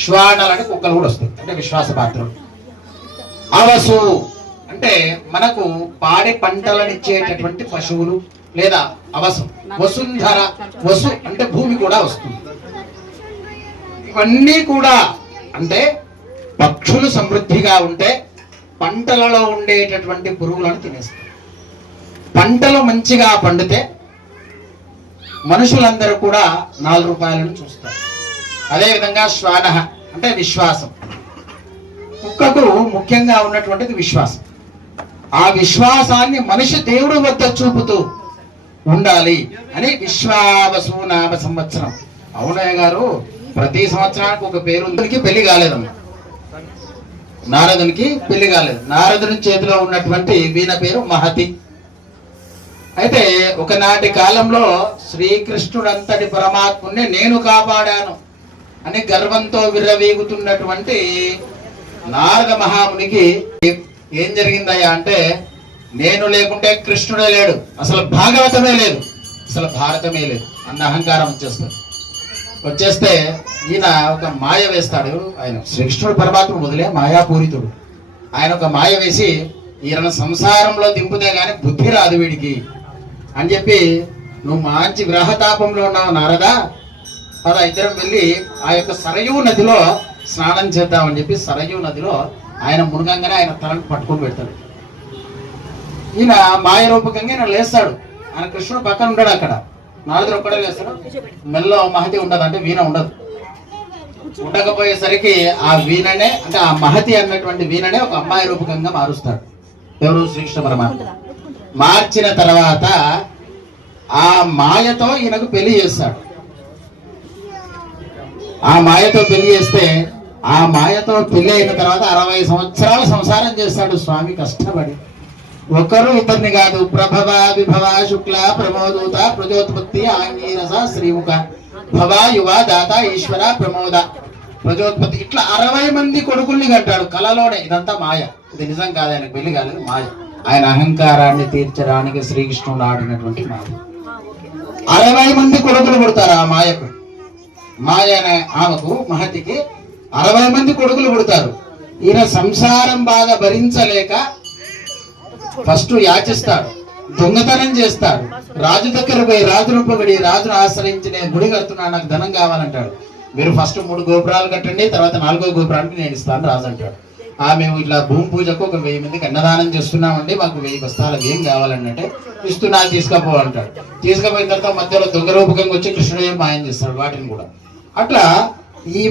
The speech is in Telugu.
శ్వానలని కుక్కలు కూడా వస్తాయి, అంటే విశ్వాసపాత్రులు. అవసు అంటే మనకు పాడి పంటలనిచ్చేటటువంటి పశువులు లేదా అవసం. వసుంధర, వసు అంటే భూమి కూడా వస్తుంది. ఇవన్నీ కూడా అంటే పక్షులు సమృద్ధిగా ఉంటే పంటలలో ఉండేటటువంటి పురుగులను తినేస్తాయి. పంటలు మంచిగా పండితే మనుషులందరూ కూడా 4 రూపాయలను చూస్తారు. అదేవిధంగా శ్వాన అంటే విశ్వాసం. కుక్కకు ముఖ్యంగా ఉన్నటువంటిది విశ్వాసం. ఆ విశ్వాసాన్ని మనిషి దేవుడి వద్ద చూపుతూ ఉండాలి అని విశ్వావసు నామ సంవత్సరం. అవునయ్య గారు, ప్రతి సంవత్సరానికి ఒక పేరు ఉంది. పెళ్లి కాలేదమ్మా, నారదునికి పెళ్లి కాలేదు. నారదుని చేతిలో ఉన్నటువంటి వీణ పేరు మహతి. అయితే ఒకనాటి కాలంలో శ్రీకృష్ణుడంతటి పరమాత్ముని నేను కాపాడాను అని గర్వంతో విర్రవీగుతున్నటువంటి నారద మహామునికి ఏం జరిగిందయ్యా అంటే, నేను లేకుంటే కృష్ణుడే లేడు, అసలు భాగవతమే లేదు, అసలు భారతమే లేదు అన్న అహంకారం వచ్చేస్తే ఈయన ఒక మాయ వేస్తాడు. ఆయన శ్రీకృష్ణుడు పరమాత్ముడు మొదలే మాయాపూరితుడు. ఆయన ఒక మాయ వేసి ఈయన సంసారంలో దింపుతే గాని బుద్ధి రాదు వీడికి అని చెప్పి, నువ్వు మంచి గ్రహతాపంలో ఉన్నావు నారదా, పద ఇద్దరం వెళ్ళి ఆ యొక్క సరయూ నదిలో స్నానం చేద్దామని చెప్పి సరయూ నదిలో ఆయన మునగంగానే ఆయన తలను పట్టుకొని పెడతాడు. ఈయన మాయ రూపకంగా ఈయన లేస్తాడు. ఆయన కృష్ణుడు పక్కన ఉంటాడు. అక్కడ నారదుడు ఒక్కడే లేస్తాడు. మెల్లో మహతి ఉండదు, అంటే వీణ ఉండదు. ఉండకపోయేసరికి ఆ వీణనే, అంటే ఆ మహతి అన్నటువంటి వీణనే ఒక అమ్మాయి రూపకంగా మారుస్తాడు ఎవరు? శ్రీకృష్ణ పరమాత్మ. మార్చిన తర్వాత ఆ మాయతో ఈయనకు పెళ్లి చేస్తాడు. ఆ మాయతో పెళ్లి చేస్తే ఆ మాయతో పెళ్లి అయిన తర్వాత 60 సంవత్సరాలు సంసారం చేస్తాడు స్వామి కష్టపడి. ఒకరు ఇతన్ని కాదు, ప్రభవ విభవ శుక్ల ప్రమోదూత ప్రజోత్పత్తి ఆంగీరస శ్రీముఖ భవ యువ దాత ఈశ్వర ప్రమోద ప్రజోత్పత్తి, ఇట్లా 60 మంది కొడుకుల్ని కట్టాడు కళలోనే. ఇదంతా మాయ, ఇది నిజం కాదు, ఆయనకు పెళ్లి కాలేదు, మాయ. ఆయన అహంకారాన్ని తీర్చడానికి శ్రీకృష్ణుడు ఆడినటువంటి మాయ. 60 మంది కొడుకులు పుడతారు ఆ మాయకు. మాయ అనే ఆమెకు మహతికి 60 మంది కొడుకులు పుడతారు. ఈయన సంసారం బాగా భరించలేక ఫస్ట్ యాచిస్తాడు, దొంగతనం చేస్తాడు. రాజు దగ్గర పోయి రాజును పొగిడి రాజును ఆశ్రయించి నేను గుడి కడుతున్నాను, నాకు ధనం కావాలంటాడు. మీరు ఫస్ట్ 3 గోపురాలు కట్టండి, తర్వాత 4వ గోపురానికి నేను ఇస్తాను రాజు అంటాడు. మేము ఇట్లా భూమి పూజకు ఒక 1000 మందికి అన్నదానం చేస్తున్నామండి, మాకు 1000 బస్తాలు ఏం కావాలంటే ఇస్తున్నా తీసుకపో అంటాడు. తీసుకుపోయిన తర్వాత మధ్యలో దొంగ రూపకంగా వచ్చి కృష్ణుడు మాయం చేస్తాడు వాటిని కూడా. అట్లా ఈ